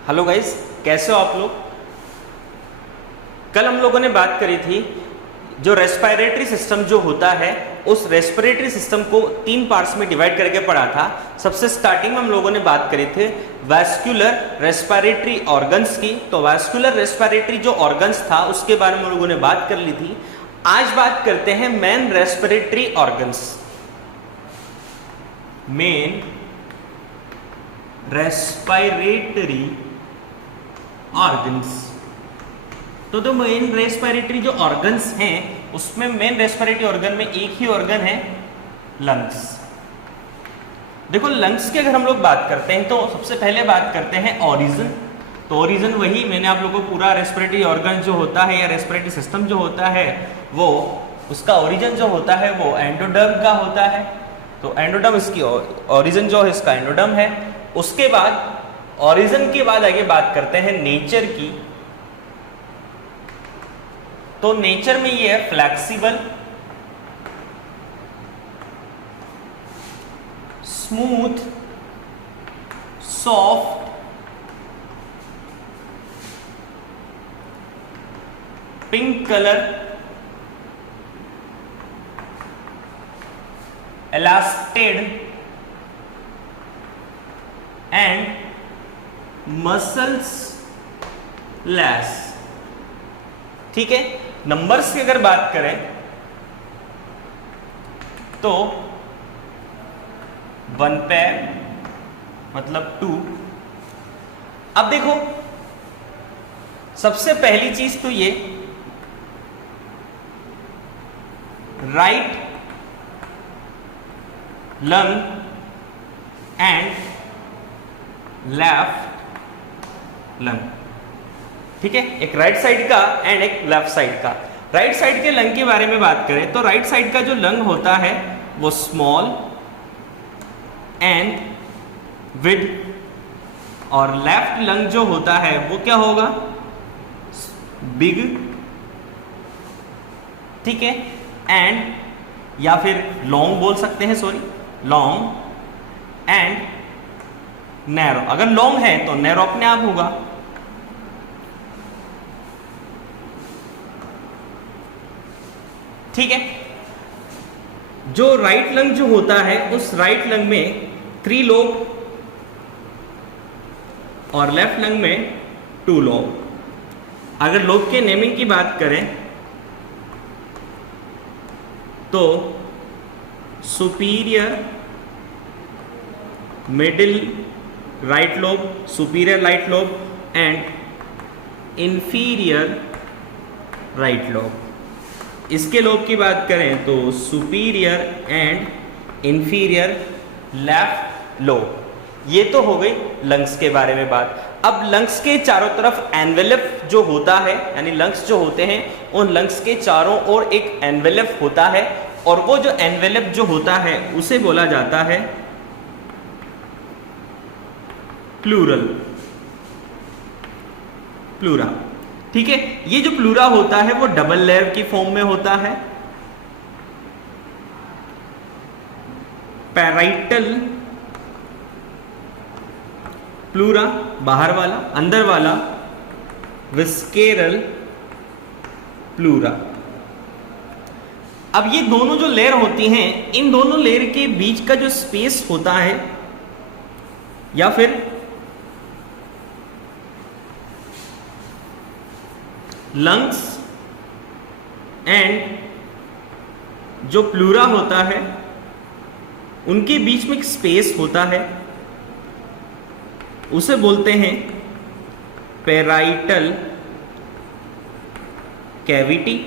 Hello guys, कैसे हो आप लोग। कल हम लोगों ने बात करी थी जो रेस्पिरेटरी सिस्टम जो होता है उस रेस्पिरेटरी सिस्टम को तीन पार्ट्स में डिवाइड करके पढ़ा था। सबसे स्टार्टिंग में हम लोगों ने बात करी थी वैस्कुलर रेस्पिरेटरी ऑर्गन्स की। तो वैस्कुलर रेस्पिरेटरी जो ऑर्गन्स था उसके बारे में हम लोगों ने बात कर ली थी। आज बात करते हैं main respiratory organs. Main respiratory organs. तो मेन रेस्पिरेटरी जो ऑर्गन्स हैं उसमें मेन रेस्पिरेटरी ऑर्गन में एक ही ऑर्गन है, लंग्स। देखो लंग्स की अगर हम लोग बात करते हैं तो सबसे पहले बात करते हैं ओरिजिन। तो ओरिजिन वही मैंने आप लोगों को पूरा रेस्पिरेटरी ऑर्गन जो होता है या रेस्पिरेटरी सिस्टम जो होता है वो उसका ओरिजिन जो होता है वो एंडोडर्म का होता है। तो एंडोडर्म इसकी ओरिजिन जो है इसका एंडोडर्म है। उसके बाद ओरिजिन के बाद आगे बात करते हैं नेचर की। तो नेचर में ये है flexible, smooth, soft, pink colour, elasted and muscles less. ठीक है। नंबर्स की अगर बात करें तो 1 पेयर मतलब 2। अब देखो सबसे पहली चीज तो ये right lung and left lung. ठीक है, एक राइट साइड का एंड एक लेफ्ट साइड का। राइट साइड के लंग के बारे में बात करें तो राइट साइड का जो लंग होता है वो स्मॉल एंड विड, और लेफ्ट लंग जो होता है वो क्या होगा, बिग। ठीक है, एंड या फिर लॉन्ग बोल सकते हैं, सॉरी लॉन्ग एंड नैरो। अगर लॉन्ग है तो नैरो अपने आप होगा। ठीक है। जो राइट लंग जो होता है उस राइट लंग में 3 लोब और लेफ्ट लंग में 2 लोब। अगर लोब के नेमिंग की बात करें तो superior middle right lobe, superior right lobe and inferior right lobe. इसके लोब की बात करें तो superior and inferior left lobe. ये तो हो गई लंग्स के बारे में बात। अब लंग्स के चारों तरफ एनवेलप जो होता है, यानी लंग्स जो होते हैं उन लंग्स के चारों ओर एक एनवेलप होता है, और वो जो एनवेलप जो होता है उसे बोला जाता है प्लूरल, प्लूरा। ठीक है, ये जो प्लूरा होता है वो डबल लेयर की फॉर्म में होता है। पैराइटल प्लूरा बाहर वाला, अंदर वाला विस्केरल प्लूरा। अब ये दोनों जो लेयर होती हैं इन दोनों लेयर के बीच का जो स्पेस होता है या फिर लंग्स एंड जो प्लूरा होता है उनके बीच में एक स्पेस होता है, उसे बोलते हैं पैराइटल कैविटी।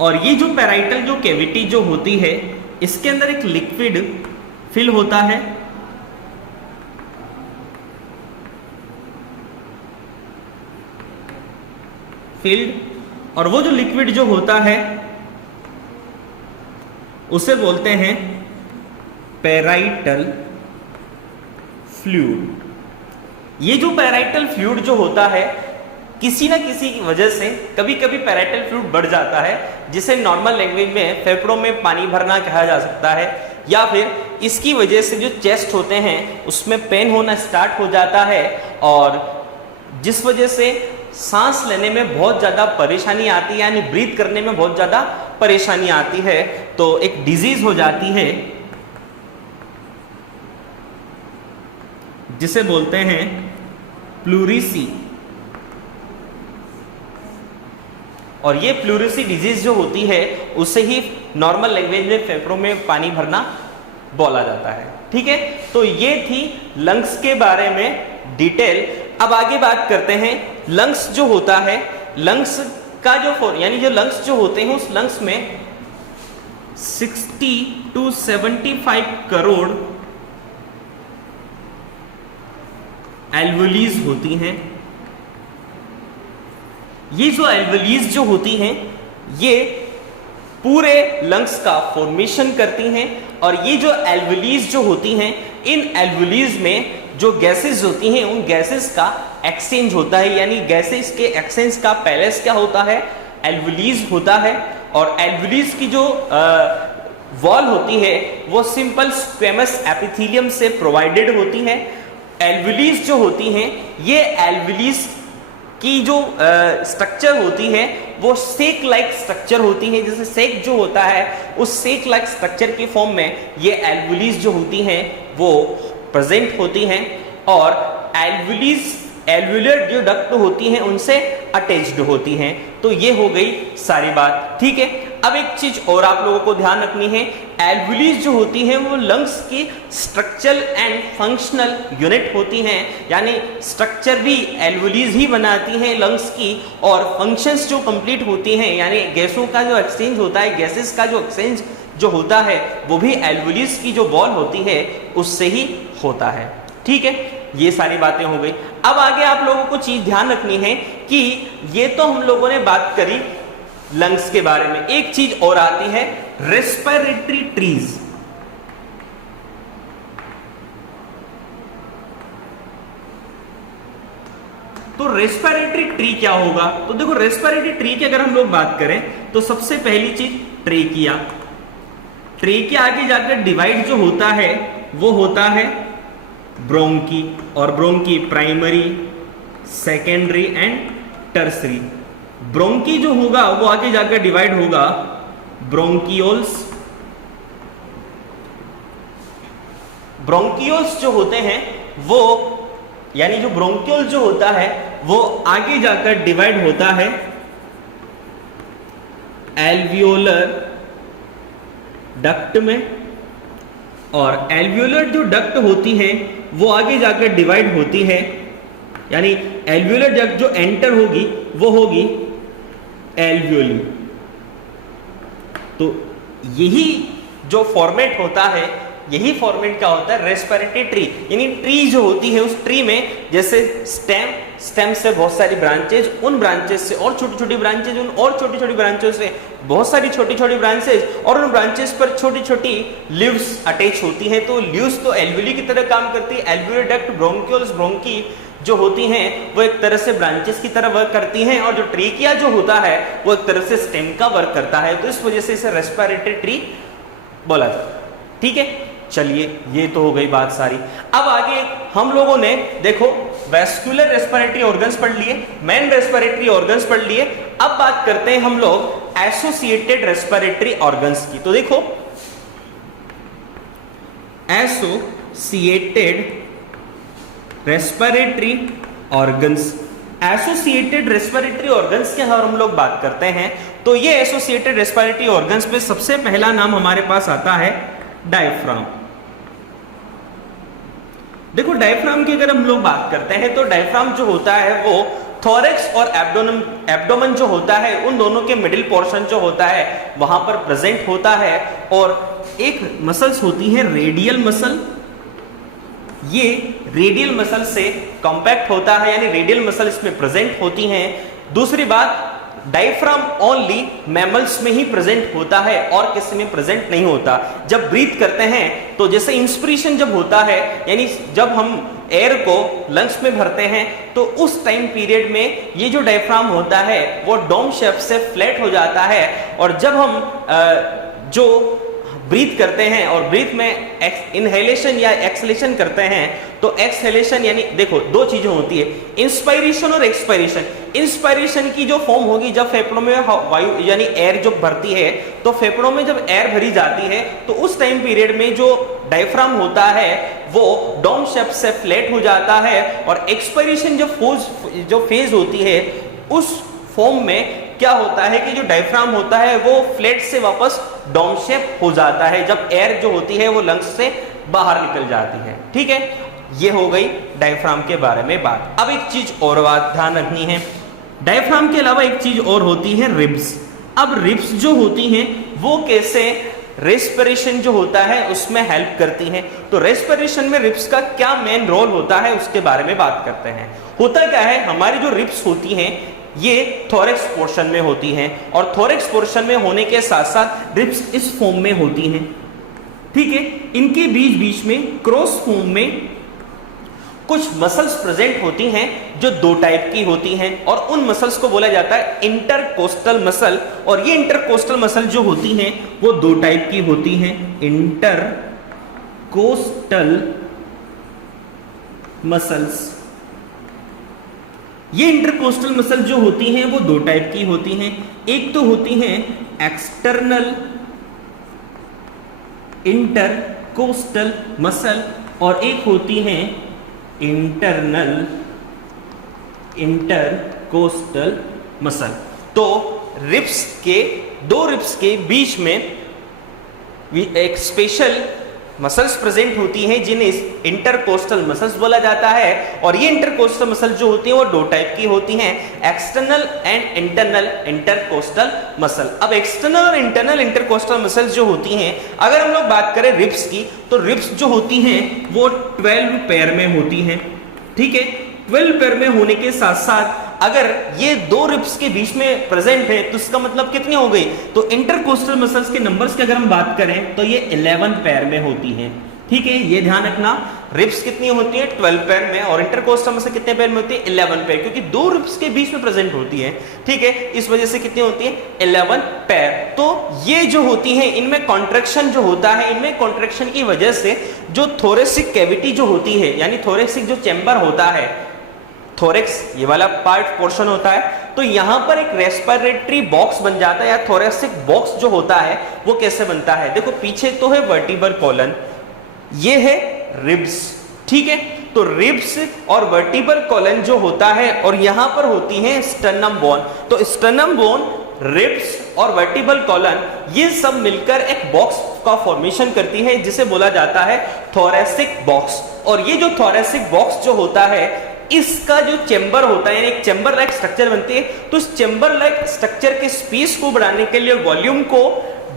और ये जो पैराइटल जो कैविटी जो होती है इसके अंदर एक लिक्विड फिल होता है, फिल्ड। और वो जो लिक्विड जो होता है उसे बोलते हैं पैराइटल फ्लूइड। ये जो पैराइटल फ्लूइड जो होता है किसी ना किसी की वजह से कभी कभी पैराइटल फ्लूइड बढ़ जाता है, जिसे नॉर्मल लैंग्वेज में फेफड़ों में पानी भरना कहा जा सकता है, या फिर इसकी वजह से जो चेस्ट होते हैं उसमें पेन होना स्टार्ट हो जाता है और जिस वजह से सांस लेने में बहुत ज्यादा परेशानी आती है, यानी ब्रीथ करने में बहुत ज्यादा परेशानी आती है, तो एक डिजीज हो जाती है जिसे बोलते हैं प्लूरिसी। और ये प्लूरिसी डिजीज जो होती है उससे ही नॉर्मल लैंग्वेज में फेफड़ों में पानी भरना बोला जाता है। ठीक है, तो ये थी लंग्स के बारे में डिटेल। अब आगे बात करते हैं लंग्स जो होता है, लंग्स का जो यानी जो लंग्स जो होते हैं उस लंग्स में 60 to 75 करोड़ एल्वोलीज होती हैं। ये जो एल्वोलीज जो होती हैं ये पूरे लंग्स का फॉर्मेशन करती हैं, और ये जो एल्वोलीज जो होती हैं, इन एल्वोलीज में जो गैसेस होती हैं उन गैसेस का एक्सचेंज होता है, यानी गैसेस के एक्सचेंज का पैलेस क्या होता है, एल्वोलीज होता है। और एल्वोलीज की जो वॉल होती है वो सिंपल स्क्वेमस एपिथेलियम से प्रोवाइडेड होती है। एल्वोलीज जो होती हैं, ये एल्वोलीज की जो स्ट्रक्चर होती है वो सेक लाइक स्ट्रक्चर होती है। जैसे सेक जो होता है उस सेक लाइक स्ट्रक्चर की फॉर्म में ये एल्वोलीज जो होती हैं वो प्रेजेंट होती हैं, और एल्वोलीज एल्वुलर जो डक्ट होती हैं उनसे अटैच्ड होती हैं। तो ये हो गई सारी बात। ठीक है, अब एक चीज और आप लोगों को ध्यान रखनी है, एल्वुलीज जो होती हैं वो लंग्स की स्ट्रक्चरल एंड फंक्शनल यूनिट होती हैं, यानी स्ट्रक्चर भी एल्वुलीज ही बनाती हैं लंग्स की, और फंक्शंस जो कंप्लीट होती हैं, यानी गैसों का जो एक्सचेंज होता है, गैसेस का जो एक्सचेंज जो होता है वो भी एल्वुलीज की जो वॉल होती है उससे ही होता है। ठीक है, ये सारी बातें हो गई। अब आगे आप लोगों को चीज ध्यान रखनी है कि ये तो हम लोगों ने बात करी लंग्स के बारे में, एक चीज और आती है रेस्पिरेटरी ट्रीज। तो रेस्पिरेटरी ट्री क्या होगा? तो देखो रेस्पिरेटरी ट्री की अगर हम लोग बात करें तो सबसे पहली चीज ट्रेकिया। ट्रेकिया आगे जाकर डिवाइड जो होता है वो होता है ब्रोंकी, और bronchi primary, secondary and tertiary. Bronchi जो होगा वो आगे जाकर डिवाइड होगा ब्रोंकियोल्स। ब्रोंकियोल्स जो होते हैं वो, यानी जो ब्रोंकियोल जो होता है वो आगे जाकर डिवाइड होता है एल्वियोलर डक्ट में, और एल्वियोलर जो डक्ट होती है वो आगे जाकर डिवाइड होती है, यानी एल्वियोलर डक्ट जो एंटर होगी वो होगी एल्वियोली। तो यही जो फॉर्मेट होता है, यही फॉर्मेट क्या होता है रेस्पिरेटरी ट्री। यानी ट्री जो होती है उस ट्री में जैसे स्टेम से बहुत सारी ब्रांचेज, उन ब्रांचेस से और छोटी छोटी ब्रांचेज, उन और छोटी छोटी ब्रांचेस से बहुत सारी छोटी छोटी ब्रांचेज, और उन ब्रांचेस पर छोटी छोटी लीव्स अटैच होती हैं। तो लीव्स तो एल्वियोली की तरह काम करती है। एल्वियोलर डक्ट, ब्रोंकियोल्स, ब्रोंकी जो होती हैं वो एक तरह से ब्रांचेस की तरह वर्क करती हैं, और जो ट्रेकिया जो होता है वो एक तरह से स्टेम का वर्क करता है। तो इस वजह से इसे रेस्पिरेटरी ट्री बोला जाता है। ठीक है, चलिए ये तो हो गई बात सारी। अब आगे हम लोगों ने देखो वैस्कुलर रेस्पिरेटरी ऑर्गन्स पढ़ लिए, मेन रेस्पिरेटरी ऑर्गन्स पढ़ लिए। अब बात करते हैं हम लोग एसोसिएटेड रेस्पिरेटरी ऑर्गन्स की। तो देखो associated respiratory organs, associated respiratory organs की अगर हम लोग बात करते हैं तो ये एसोसिएटेड रेस्पिरेटरी ऑर्गन्स में सबसे पहला नाम हमारे पास आता है डायफ्राम। देखो डायफ्राम की अगर हम लोग बात करते हैं तो डायफ्राम जो होता है वो थोरैक्स और एब्डोमेन जो होता है उन दोनों के मिडिल पोर्शन जो होता है वहां पर प्रेजेंट होता है। और एक मसल्स होती है रेडियल मसल, ये रेडियल मसल से कॉम्पैक्ट होता है, यानी रेडियल मसल इसमें प्रेजेंट होती हैं। दूसरी बात, डायफ्राम ओनली मैमल्स में ही प्रेजेंट होता है और किसी में प्रेजेंट नहीं होता। जब ब्रीथ करते हैं तो जैसे इंस्पिरेशन जब होता है, यानी जब हम एयर को लंग्स में भरते हैं तो उस टाइम पीरियड में ये जो डायफ्राम होता है वो डोम शेप से फ्लैट हो जाता है, और जब हम जो ब्रीथ करते हैं और ब्रीथ में इनहेलेशन या एक्सलेशन करते हैं, तो एक्सहेलेशन यानी देखो दो चीजें होती है, इंस्पायरेशन और एक्सपायरेशन। इंस्पायरेशन की जो फॉर्म होगी जब फेफड़ों में वायु यानी एयर जो भरती है, तो फेफड़ों में जब एयर भरी जाती है तो उस टाइम पीरियड में जो डायफ्राम होता है वो डोम शेप से फ्लैट हो जाता है, और एक्सपायरेशन जो फेज होती है उस फॉर्म में क्या होता है कि जो डायफ्राम होता है वो फ्लैट से वापस डोम शेप हो जाता है जब एयर जो होती है वो लंग्स से बाहर निकल जाती है। ठीक है, ये हो गई डायफ्राम के बारे में बात। अब एक चीज और बात ध्यान रखनी है, डायफ्राम के अलावा एक चीज और होती है रिब्स। अब रिब्स जो होती हैं वो कैसे रेस्पिरेशन जो होता है उसमें हेल्प करती हैं, तो रेस्पिरेशन में रिब्स का क्या मेन रोल होता है उसके बारे में बात करते हैं। होता क्या है, हमारी जो रिब्स होती हैं ये थोरैक्स पोर्शन में होती हैं, और थोरैक्स पोर्शन में होने के साथ साथ रिब्स इस फॉर्म में होती हैं। ठीक है, इनके बीच बीच में क्रॉस फॉर्म में कुछ मसल्स प्रेजेंट होती हैं जो दो टाइप की होती हैं, और उन मसल्स को बोला जाता है इंटरकोस्टल मसल। और ये इंटरकोस्टल मसल जो होती हैं वो दो टाइप की होती हैं, इंटरकोस्टल मसल्स। ये इंटरकोस्टल मसल जो होती हैं वो दो टाइप की होती हैं, एक तो होती हैं एक्सटर्नल इंटरकोस्टल मसल और एक होती हैं इंटरनल इंटरकोस्टल मसल। तो दो रिब्स के बीच में एक स्पेशल मसल्स प्रेजेंट होती हैं जिन्हें इंटरकोस्टल मसल्स बोला जाता है, और ये इंटरकोस्टल मसल जो होती हैं वो दो टाइप की होती हैं, external and internal intercostal muscle. अब एक्सटर्नल और इंटरनल इंटरकोस्टल मसल्स जो होती हैं, अगर हम लोग बात करें रिब्स की, तो रिब्स जो होती हैं वो 12 पेयर में होती हैं। ठीक है, 12 पेयर में होने के साथ साथ अगर ये दो रिब्स के बीच में प्रेजेंट है तो इसका मतलब कितनी हो गई, तो इंटरकोस्टल मसल्स के नंबर्स की अगर हम बात करें तो ये 11 पेयर में होती हैं। ठीक है, ये ध्यान रखना, रिब्स कितनी होती है 12 पेयर में, और इंटरकोस्टल मसल कितने पेयर में होती है 11 पेयर, क्योंकि दो रिब्स के बीच में प्रेजेंट होती है। ठीक है, इस वजह से कितनी होती है 11 पेयर। तो ये जो होती है इनमें कॉन्ट्रैक्शन जो होता है, इनमें कॉन्ट्रैक्शन की वजह से जो थोरेसिक कैविटी जो होती है यानी थोरेसिक जो चैम्बर होता है, थोरेक्स ये वाला पार्ट पोर्शन होता है, तो यहां पर एक रेस्पिरेटरी बॉक्स बन जाता है या थोरेसिक बॉक्स जो होता है वो कैसे बनता है, देखो पीछे तो है वर्टिब्रल कॉलन, ये है रिब्स। ठीक है, तो रिब्स और वर्टिब्रल कॉलन जो होता है और यहां पर होती है स्टर्नम बोन, तो स्टर्नम बोन, रिब्स और वर्टिब्रल कॉलन ये सब मिलकर एक बॉक्स का फॉर्मेशन करती है जिसे बोला जाता है थोरेसिक बॉक्स। और ये जो थोरेसिक बॉक्स जो होता है इसका जो चेंबर होता है यानी एक चेंबर लाइक स्ट्रक्चर बनती है, तो इस चेंबर लाइक स्ट्रक्चर के स्पेस को बढ़ाने के लिए, वॉल्यूम को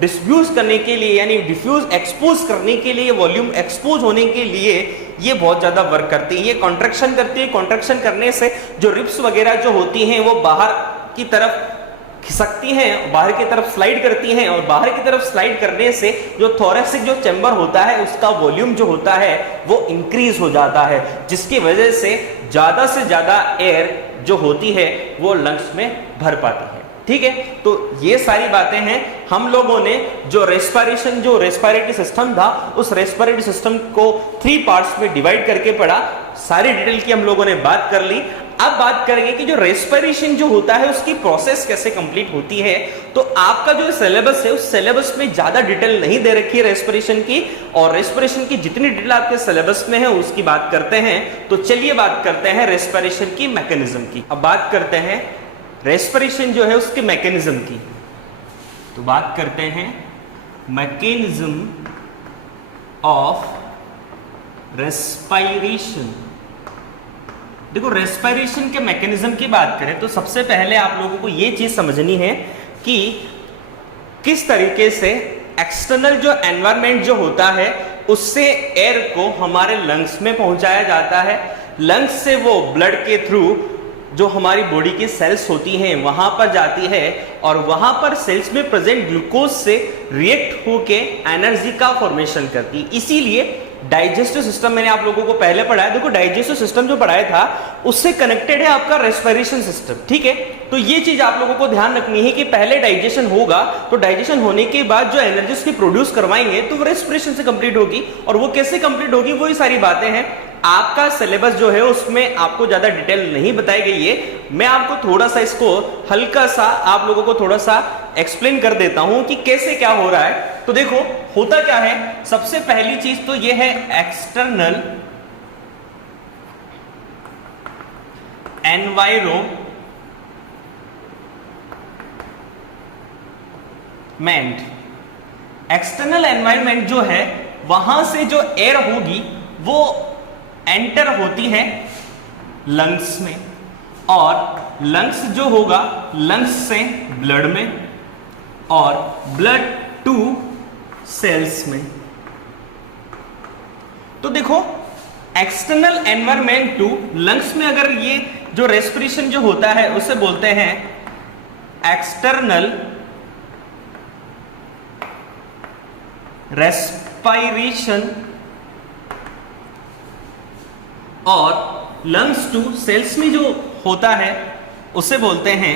डिफ्यूज करने के लिए यानी डिफ्यूज एक्सपोज करने के लिए, वॉल्यूम एक्सपोज होने के लिए ये बहुत ज्यादा वर्क करती है, ये कॉन्ट्रैक्शन करती है। कॉन्ट्रैक्शन करने से जो रिब्स वगैरह जो होती हैं वो बाहर की तरफ खिसकती हैं, बाहर की तरफ स्लाइड करती हैं, और बाहर की तरफ स्लाइड करने से जो थोरेसिक जो चैम्बर होता है उसका वॉल्यूम जो होता है वो इंक्रीज हो जाता है, जिसकी वजह से ज्यादा एयर जो होती है वो लंग्स में भर पाती है। ठीक है, तो ये सारी बातें हैं हम लोगों ने जो रेस्पिरेटरी सिस्टम था उस रेस्पिरेटरी सिस्टम को 3 पार्ट्स में डिवाइड करके पढ़ा, सारी डिटेल की हम लोगों ने बात कर ली। अब बात करेंगे कि जो रेस्पिरेशन जो होता है उसकी प्रोसेस कैसे कंप्लीट होती है। तो आपका जो सिलेबस है उस सिलेबस में ज्यादा डिटेल नहीं दे रखी है रेस्पिरेशन की, और रेस्पिरेशन की जितनी डिटेल आपके सिलेबस में है उसकी बात करते हैं। तो चलिए बात करते हैं रेस्पिरेशन की मैकेनिज्म की। अब बात करते हैं रेस्पिरेशन जो है उसके मैकेनिज्म की, तो बात करते हैं मैकेनिज्म ऑफ रेस्पिरेशन। देखो रेस्पिरेशन के मैकेनिज्म की बात करें तो सबसे पहले आप लोगों को यह चीज समझनी है कि किस तरीके से एक्सटर्नल जो एनवायरनमेंट जो होता है उससे एयर को हमारे लंग्स में पहुंचाया जाता है। लंग्स से वो ब्लड के थ्रू जो हमारी बॉडी की सेल्स होती हैं वहां पर जाती है, और वहां पर सेल्स में प्रेजेंट ग्लूकोज से रिएक्ट होके एनर्जी का फॉर्मेशन करती है। इसीलिए डाइजेस्टिव सिस्टम मैंने आप लोगों को पहले पढ़ाया, देखो डाइजेस्टिव सिस्टम जो पढ़ाया था उससे कनेक्टेड है आपका रेस्पिरेशन सिस्टम, ठीक है। तो ये चीज आप लोगों को ध्यान रखनी है कि पहले डाइजेशन होगा, तो डाइजेशन होने के बाद जो एनर्जी उसकी प्रोड्यूस करवाएंगे तो वो रेस्पिरेशन से कंप्लीट होगी, और वो कैसे कंप्लीट होगी वही सारी बातें हैं। आपका सिलेबस जो है उसमें आपको ज्यादा डिटेल नहीं बताई गई है, मैं आपको थोड़ा सा इसको हल्का सा आप लोगों को थोड़ा सा एक्सप्लेन कर देता हूं कि कैसे क्या हो रहा है। तो देखो होता क्या है, सबसे पहली चीज तो ये है एक्सटर्नल एनवायरमेंट। एक्सटर्नल एनवायरमेंट जो है वहां से जो एयर होगी वो एंटर होती है लंग्स में, और लंग्स जो होगा लंग्स से ब्लड में, और ब्लड टू सेल्स में। तो देखो एक्सटर्नल एनवायरमेंट टू लंग्स में अगर ये जो रेस्पिरेशन जो होता है उसे बोलते हैं एक्सटर्नल रेस्पिरेशन, और लंग्स टू सेल्स में जो होता है उसे बोलते हैं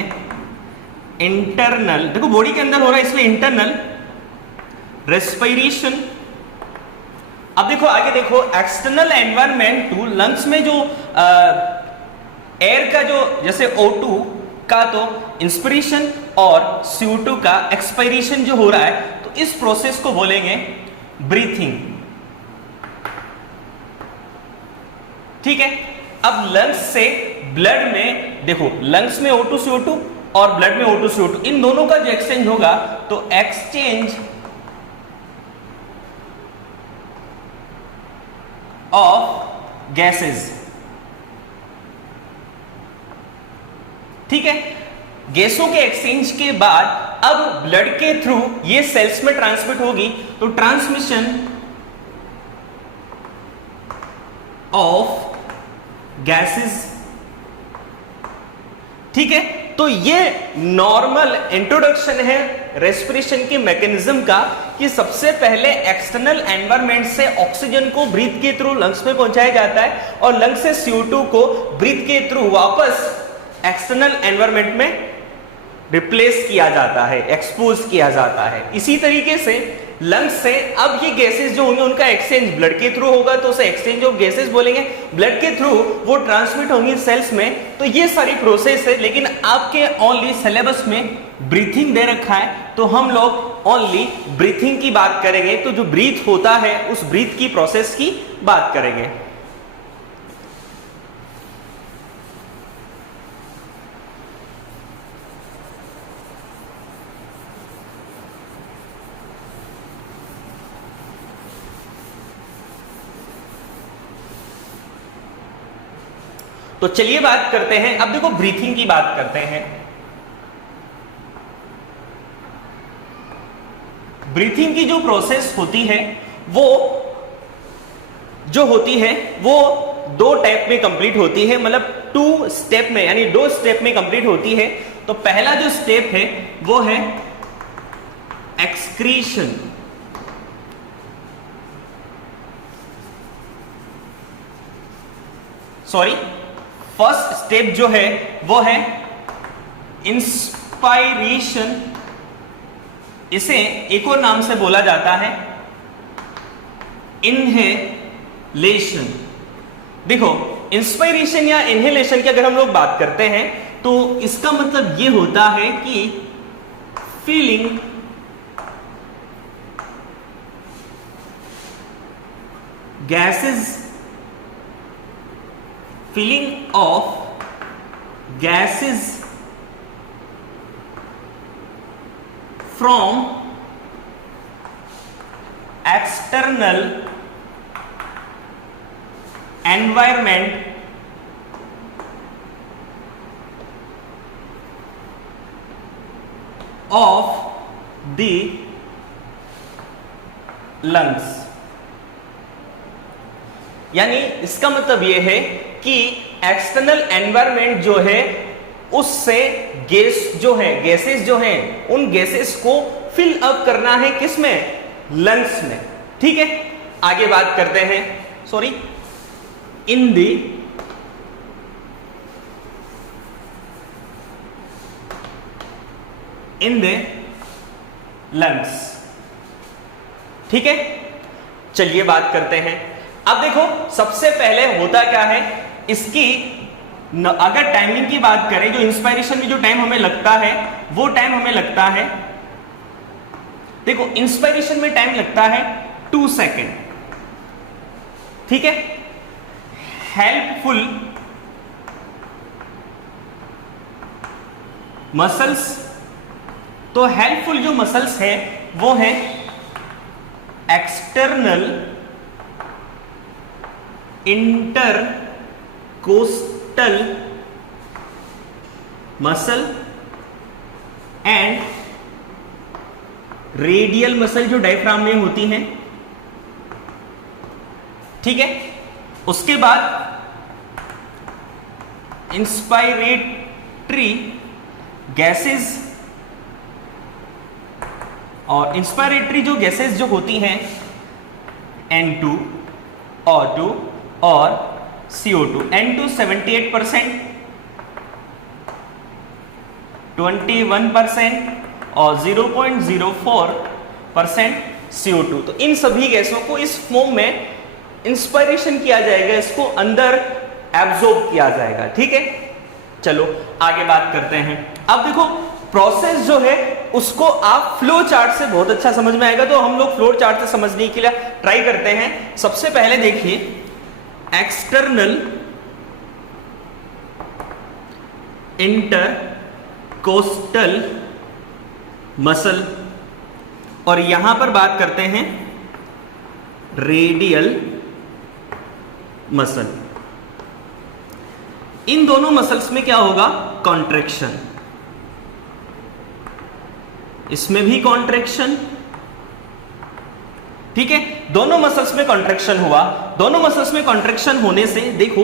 इंटरनल, देखो बॉडी के अंदर हो रहा है इसलिए इंटरनल रेस्पिरेशन। अब देखो आगे देखो, एक्सटर्नल एनवायरमेंट टू लंग्स में जो एयर का जो जैसे O2 का तो इंस्पिरेशन और CO2 का एक्सपायरेशन जो हो रहा है, तो इस प्रोसेस को बोलेंगे ब्रीथिंग, ठीक है। अब लंग्स से ब्लड में देखो, लंग्स में O2 CO2 और ब्लड में O2 CO2, इन दोनों का जो एक्सचेंज होगा तो एक्सचेंज ऑफ गैसेस, ठीक है। गैसों के एक्सचेंज के बाद अब ब्लड के थ्रू ये सेल्स में ट्रांसमिट होगी, तो ट्रांसमिशन ऑफ गैसेस, ठीक है। तो ये नॉर्मल इंट्रोडक्शन है रेस्पिरेशन के मैकेनिज्म का, कि सबसे पहले एक्सटर्नल एनवायरनमेंट से ऑक्सीजन को ब्रीथ के थ्रू लंग्स में पहुंचाया जाता है, और लंग्स से CO2 को ब्रीथ के थ्रू वापस एक्सटर्नल एनवायरनमेंट में रिप्लेस किया जाता है, एक्सपोज किया जाता है। इसी तरीके से लंग्स से अब ये गैसेस जो होंगे उनका एक्सचेंज ब्लड के थ्रू होगा, तो उसे एक्सचेंज ऑफ गैसेस बोलेंगे। ब्लड के थ्रू वो ट्रांसमिट होंगी सेल्स में। तो ये सारी प्रोसेस है, लेकिन आपके ओनली सिलेबस में ब्रीथिंग दे रखा है, तो हम लोग ओनली ब्रीथिंग की बात करेंगे। तो जो ब्रीथ होता है उस ब्रीथ की प्रोसेस की बात करेंगे। तो चलिए बात करते हैं, अब देखो ब्रीथिंग की बात करते हैं। ब्रीथिंग की जो प्रोसेस होती है वो जो होती है वो दो टाइप में कंप्लीट होती है, मतलब 2 स्टेप में, यानी 2 स्टेप में कंप्लीट होती है। तो पहला जो स्टेप है वो है एक्सक्रीशन, सॉरी फर्स्ट स्टेप जो है वो है इंस्पायरेशन, इसे एक और नाम से बोला जाता है इनहेलेशन। देखो इंस्पायरेशन या इनहेलेशन की अगर हम लोग बात करते हैं तो इसका मतलब ये होता है कि feeling gases, feeling of gases from external environment of the lungs। यानी इसका मतलब यह है कि एक्सटर्नल एनवायरनमेंट जो है उससे गैस जो है, गैसेस जो हैं, उन गैसेस को फिल अप करना है किसमें, लंग्स में, ठीक है। आगे बात करते हैं, सॉरी, इन द लंग्स। ठीक है, चलिए बात करते हैं। अब देखो सबसे पहले होता क्या है, इसकी अगर टाइमिंग की बात करें, जो इंस्पायरेशन में जो टाइम हमें लगता है वो टाइम हमें लगता है, देखो इंस्पायरेशन में टाइम लगता है 2 सेकेंड। ठीक है, हेल्पफुल मसल्स, तो हेल्पफुल जो मसल्स है वो है external intercostal muscle and radial muscle जो डायफ्राम में होती हैं। ठीक है, उसके बाद इंस्पायरेटरी गैसेस, और इंस्पायरेटरी जो गैसेस जो होती हैं N2, O2 और CO2। N2 78%, 21% और 0.04% CO2। तो इन सभी गैसों को इस फॉर्म में इंस्पायरेशन किया जाएगा, इसको अंदर एब्जॉर्ब किया जाएगा। ठीक है, चलो आगे बात करते हैं। अब देखो प्रोसेस जो है उसको आप फ्लो चार्ट से बहुत अच्छा समझ में आएगा, तो हम लोग फ्लो चार्ट से समझने के लिए ट्राई करते हैं। सबसे पहले देखिए एक्सटर्नल इंटरकोस्टल मसल, और यहां पर बात करते हैं रेडियल मसल। इन दोनों मसल्स में क्या होगा, कॉन्ट्रैक्शन, इसमें भी कॉन्ट्रैक्शन। ठीक है, दोनों मसल्स में कॉन्ट्रैक्शन हुआ। दोनों मसल्स में कॉन्ट्रैक्शन होने से देखो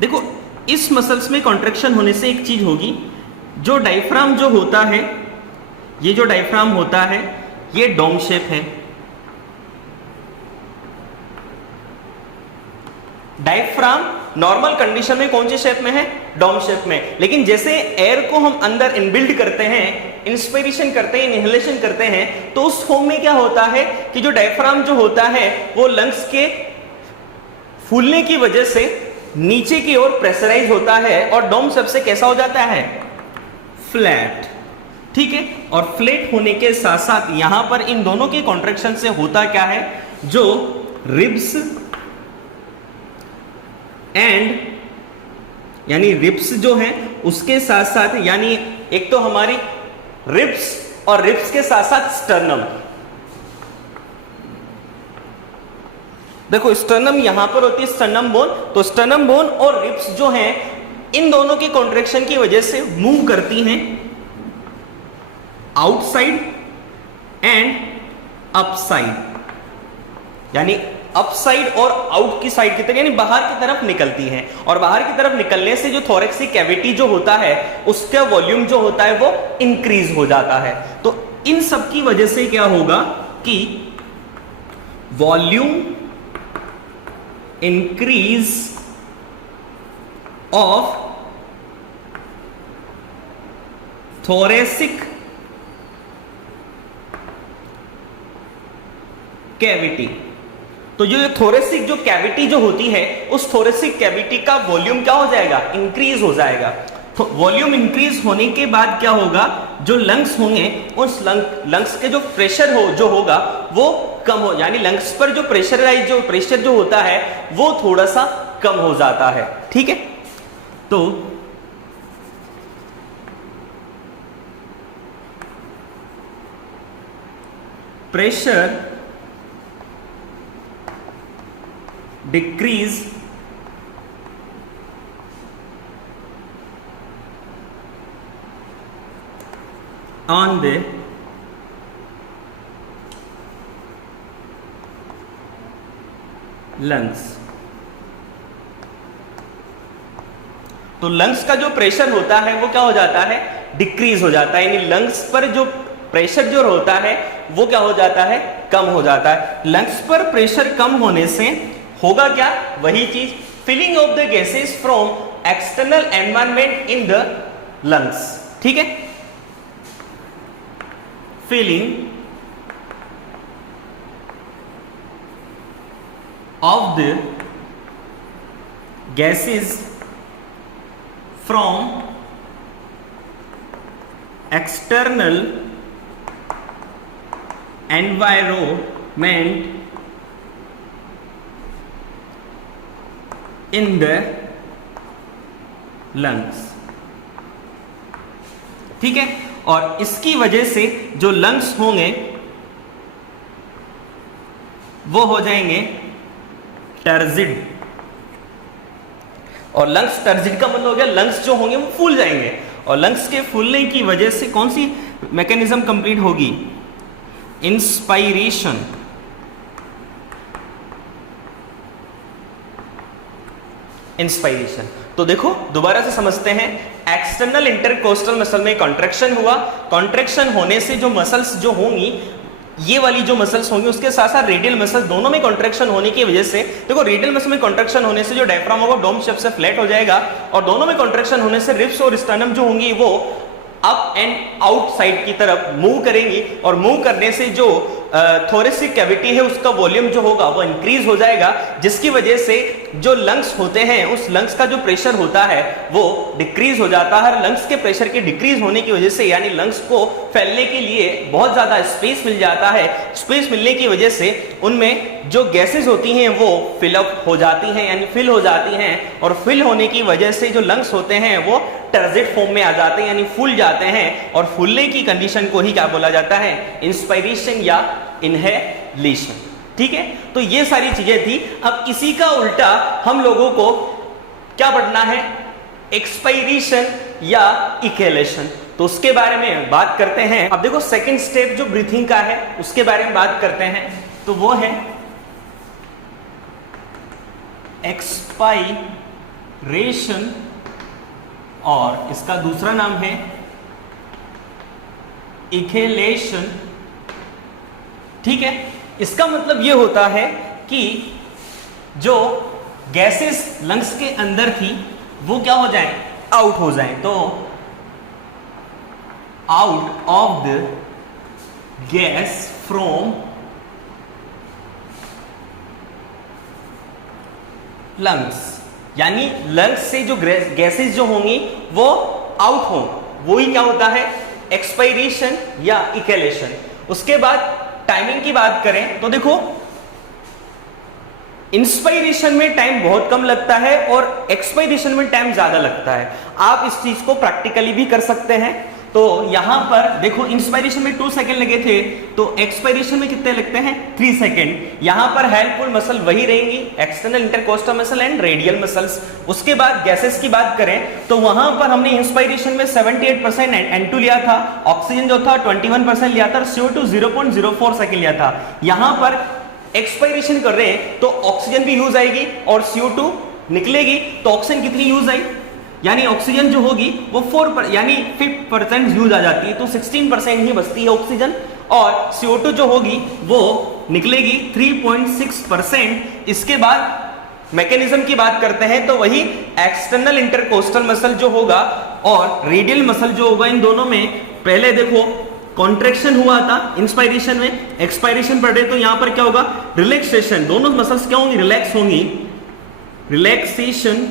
देखो इस मसल्स में कॉन्ट्रैक्शन होने से एक चीज होगी, जो डायफ्राम जो होता है, ये जो डायफ्राम होता है ये डोम शेप है। डायफ्राम नॉर्मल कंडीशन में कौन सी शेप में है, डोम शेप में। लेकिन जैसे एयर को हम अंदर इनबिल्ड करते हैं, इंस्पिरेशन करते हैं, इनहेलेशन करते हैं, तो उस फॉर्म में क्या होता है कि जो डायफ्राम जो होता है वो लंग्स के फूलने की वजह से नीचे की ओर प्रेशराइज होता है और डोम शेप से कैसा हो जाता है, फ्लैट। ठीक है, और फ्लैट होने के साथ साथ यहां पर इन दोनों के कॉन्ट्रैक्शन से होता क्या है, जो रिब्स एंड यानी रिब्स जो हैं उसके साथ साथ, यानी एक तो हमारी रिब्स और रिब्स के साथ साथ स्टर्नम। देखो स्टर्नम यहां पर होती है स्टर्नम बोन, तो स्टर्नम बोन और रिब्स जो हैं इन दोनों की कॉन्ट्रैक्शन की वजह से मूव करती हैं आउटसाइड एंड अपसाइड, यानी अपसाइड और आउट की साइड की तरफ, यानी बाहर की तरफ निकलती हैं। और बाहर की तरफ निकलने से जो थोरेक्सिक कैविटी जो होता है उसका वॉल्यूम जो होता है वो इंक्रीज हो जाता है। तो इन सब की वजह से क्या होगा कि volume increase of thoracic cavity. तो जो थोरेसिक जो कैविटी जो होती है उस थोरेसिक कैविटी का वॉल्यूम क्या हो जाएगा, इंक्रीज हो जाएगा। तो वॉल्यूम इंक्रीज होने के बाद क्या होगा, जो लंग्स होंगे उस लंग्स के जो प्रेशर जो होगा वो कम हो, यानी लंग्स पर जो प्रेशर जो होता है वो थोड़ा सा कम हो जाता है। ठीक है, तो pressure decrease on the lungs। तो लंग्स का जो प्रेशर होता है वो क्या हो जाता है, डिक्रीज हो जाता है, यानी लंग्स पर जो प्रेशर जो होता है वो क्या हो जाता है, कम हो जाता है। लंग्स पर प्रेशर कम होने से होगा क्या, वही चीज, filling of the gases from external environment in the lungs. ठीक है, filling of the gases from external environment in the lungs। ठीक है, और इसकी वजह से जो लंग्स होंगे वो हो जाएंगे टर्जिड, और लंग्स टर्जिड का मतलब हो गया लंग्स जो होंगे वो फूल जाएंगे, और लंग्स के फूलने की वजह से कौन सी मैकेनिज्म कंप्लीट होगी, इंस्पायरेशन। इंस्पायरेशन तो देखो दोबारा से समझते हैं, एक्सटर्नल इंटरकोस्टल मसल में कॉन्ट्रैक्शन हुआ, कॉन्ट्रैक्शन होने से जो मसल्स जो होंगी, ये वाली जो मसल्स होंगी उसके साथ साथ रेडियल मसल्स दोनों में कॉन्ट्रैक्शन होने की वजह से, देखो रेडियल मसल में कॉन्ट्रैक्शन होने से जो डायफ्राम होगा डोम शेप से फ्लैट हो जाएगा, और दोनों में कॉन्ट्रैक्शन होने से रिब्स और स्टर्नम जो होंगी वो अप एंड आउटसाइड की तरफ मूव करेंगी, और मूव करने से जो थोरेसिक कैविटी है उसका वॉल्यूम जो होगा वो इंक्रीज हो जाएगा, जिसकी वजह से जो लंग्स होते हैं उस लंग्स का जो प्रेशर होता है वो डिक्रीज हो जाता है। लंग्स के प्रेशर के डिक्रीज होने की वजह से, यानी लंग्स को फैलने के लिए बहुत ज्यादा स्पेस मिल जाता है, स्पेस मिलने की वजह से उनमें जो गैसेस होती हैं वो फिलअप हो जाती हैं, यानी फिल हो जाती हैं, और फिल होने की वजह से जो लंग्स होते हैं वो टर्जिड फॉर्म में आ जाते हैं, यानी फूल जाते हैं, और फूलने की कंडीशन को ही क्या बोला जाता है, इंस्पायरेशन या इनहेलेशन। ठीक है, तो ये सारी चीजें थी। अब इसी का उल्टा हम लोगों को क्या पढ़ना है, एक्सपायरेशन या इनहेलेशन, तो उसके बारे में बात करते हैं। अब देखो सेकंड स्टेप जो ब्रीथिंग का है उसके बारे में बात करते हैं, तो वो है एक्सपायरेशन, और इसका दूसरा नाम है इनहेलेशन। ठीक है, इसका मतलब यह होता है कि जो गैसेस लंग्स के अंदर थी वो क्या हो जाए, आउट हो जाए, तो out of the gas from lungs, यानी लंग्स से जो गैसेस जो होंगी वो आउट हो, वो ही क्या होता है, एक्सपायरेशन या इनहेलेशन। उसके बाद टाइमिंग की बात करें तो देखो इंस्पायरेशन में टाइम बहुत कम लगता है और एक्सपायरेशन में टाइम ज्यादा लगता है। आप इस चीज को प्रैक्टिकली भी कर सकते हैं। तो यहां पर देखो इंस्पायरेशन में 2 सेकंड लगे थे, तो एक्सपायरेशन में कितने लगते हैं, 3 सेकंड। यहां पर हेल्पफुल मसल वही रहेंगी, external intercostal muscle and radial muscles. उसके बाद गैसेस की बात करें तो वहां पर हमने इंस्पायरेशन में 78% N2 लिया था, ऑक्सीजन जो था 21% लिया था, CO2 0.04 सेकंड लिया था। यहां पर एक्सपायरेशन कर रहे हैं तो ऑक्सीजन भी यूज आएगी और CO2 निकलेगी, तो ऑक्सीजन कितनी यूज आई, यानी ऑक्सीजन जो होगी वो 5% यूज आ जाती है, तो 16% ही बचती है ऑक्सीजन, और CO2 जो होगी वो निकलेगी 3.6%। इसके बाद मैकेनिज्म की बात करते हैं तो वही एक्सटर्नल इंटरकोस्टल मसल जो होगा और रेडियल मसल जो होगा, इन दोनों में पहले देखो कॉन्ट्रैक्शन हुआ था इंस्पायरेशन में, एक्सपायरेशन पढ़ रहे तो यहां पर क्या होगा, रिलैक्सेशन। दोनों मसल्स क्या होंगी, रिलैक्स होंगी, रिलैक्सेशन,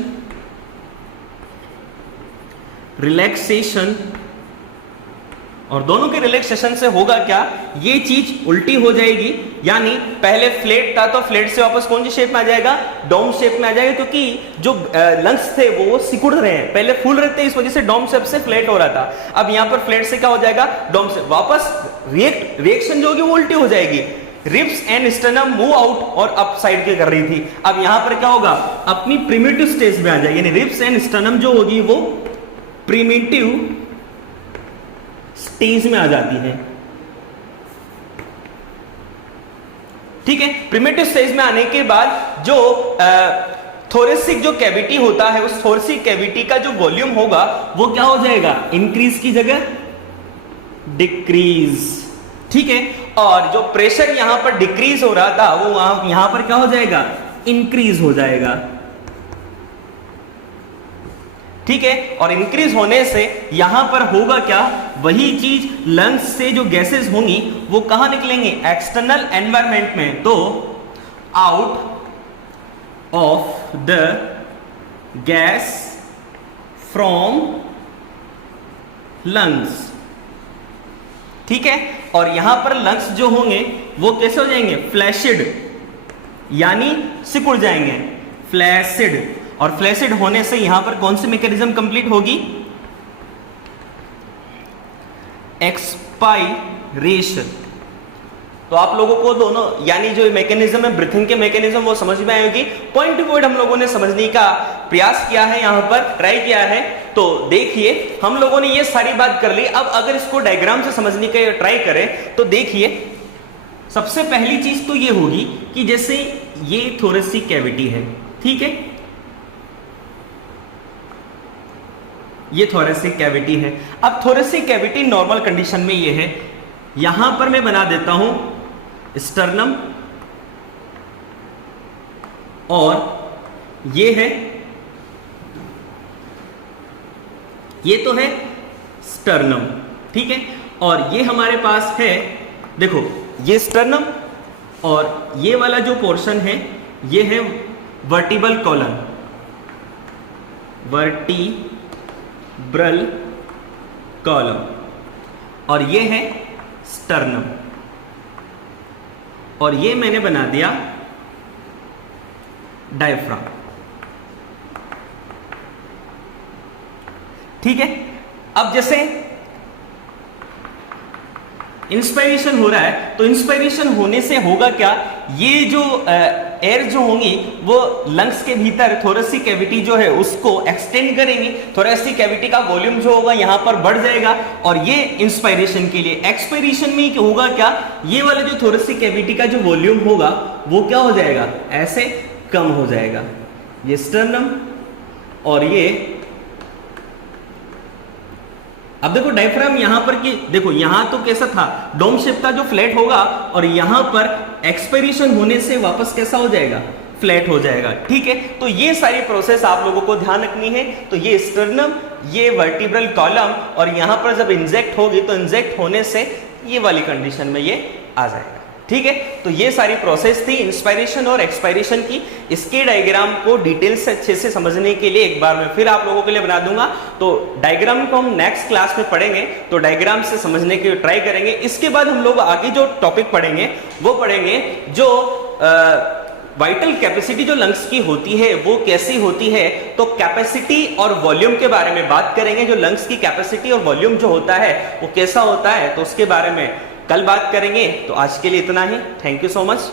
और दोनों के रिलैक्सेशन से होगा क्या, ये चीज उल्टी हो जाएगी, यानी पहले फ्लैट था तो फ्लैट से वापस कौन सी शेप में आ जाएगा, डोम शेप में आ जाएगा, क्योंकि जो लंग्स थे वो सिकुड़ रहे हैं, पहले फूल रहे थे, इस वजह से डोम शेप से फ्लैट हो रहा था। अब यहां पर फ्लैट से क्या हो जाएगा, डोम से वापस रिएक्शन जो होगी वो उल्टी हो जाएगी, ribs and sternum move out और अप साइड के कर रही थी। अब यहां पर क्या होगा, अपनी प्रिमिटिव स्टेज में आ जाएगी, यानी रिब्स एंड स्टर्नम जो होगी वो प्रिमिटिव स्टेज में आ जाती है। ठीक है, प्रिमिटिव स्टेज में आने के बाद जो थोरेसिक जो कैविटी होता है, उस थोरेसिक कैविटी का जो वॉल्यूम होगा वो क्या हो जाएगा, इंक्रीज की जगह डिक्रीज, ठीक है। और जो प्रेशर यहां पर डिक्रीज हो रहा था वो यहां पर क्या हो जाएगा, इंक्रीज हो जाएगा, ठीक है। और इंक्रीज होने से यहां पर होगा क्या, वही चीज लंग्स से जो गैसेस होंगी वो कहां निकलेंगे, एक्सटर्नल एनवायरमेंट में, तो out of the gas from lungs, ठीक है। और यहां पर लंग्स जो होंगे वो कैसे हो जाएंगे, फ्लैशिड, यानी सिकुड़ जाएंगे, फ्लैसिड। और फ्लैसिड होने से यहां पर कौन सी मैकेनिज्म कंप्लीट होगी, एक्सपायरेशन। तो आप लोगों को दोनों यानी जो मैकेनिज्म है ब्रीथिंग के मैकेनिज्म वो समझ में आएगी। पॉइंट टू पॉइंट हम लोगों ने समझने का प्रयास किया है, यहां पर ट्राई किया है। तो देखिए हम लोगों ने ये सारी बात कर ली। अब अगर इसको डायग्राम से समझने का ट्राई करें तो देखिए सबसे पहली चीज तो ये होगी कि जैसे ये थोरेसिक कैविटी है, ठीक है, ये थोरेसिक कैविटी है। अब थोरेसिक कैविटी नॉर्मल कंडीशन में ये है, यहां पर मैं बना देता हूं स्टर्नम और ये है, ये तो है स्टर्नम, ठीक है। और ये हमारे पास है, देखो ये स्टर्नम और ये वाला जो पोर्शन है ये है वर्टिब्रल कॉलम, वर्टिब्रल कॉलम, और ये है स्टर्नम, और ये मैंने बना दिया डायफ्राम, ठीक है। अब जैसे इंस्पायरेशन हो रहा है तो इंस्पायरेशन होने से होगा क्या, ये जो एयर जो होंगी वो लंग्स के भीतर थोरेसिक कैविटी जो है उसको एक्सटेंड करेंगी, थोरेसिक कैविटी का वॉल्यूम जो होगा यहां पर बढ़ जाएगा, और ये इंस्पायरेशन के लिए। एक्सपायरेशन में होगा क्या, ये वाला जो थोरेसिक कैविटी का जो वॉल्यूम होगा वो क्या हो जाएगा, ऐसे कम हो जाएगा। ये स्टर्नम और ये, अब देखो डायफ्राम यहां पर कि देखो यहां तो कैसा था, डोम शेप का जो फ्लैट होगा, और यहां पर एक्सपायरेशन होने से वापस कैसा हो जाएगा, फ्लैट हो जाएगा, ठीक है। तो ये सारी प्रोसेस आप लोगों को ध्यान रखनी है। तो ये स्टर्नम, ये वर्टिब्रल कॉलम, और यहां पर जब इंजेक्ट होगी तो इंजेक्ट होने से ये वाली कंडीशन में ये आ जाएगा, ठीक है। तो ये सारी प्रोसेस थी इंस्पायरेशन और एक्सपायरेशन की। इसके डायग्राम को डिटेल से अच्छे से समझने के लिए एक बार मैं फिर आप लोगों के लिए बना दूंगा। तो डायग्राम को हम नेक्स्ट क्लास में पढ़ेंगे, तो डायग्राम से समझने की ट्राई करेंगे। इसके बाद हम लोग आगे जो टॉपिक पढ़ेंगे वो पढ़ेंगे जो वाइटल कैपेसिटी जो लंग्स की होती है वो कैसी होती है। तो कैपेसिटी और वॉल्यूम के बारे में बात करेंगे, जो लंग्स की कैपेसिटी और वॉल्यूम जो होता है वो कैसा होता है, तो उसके बारे में कल बात करेंगे। तो आज के लिए इतना ही, थैंक यू सो मच।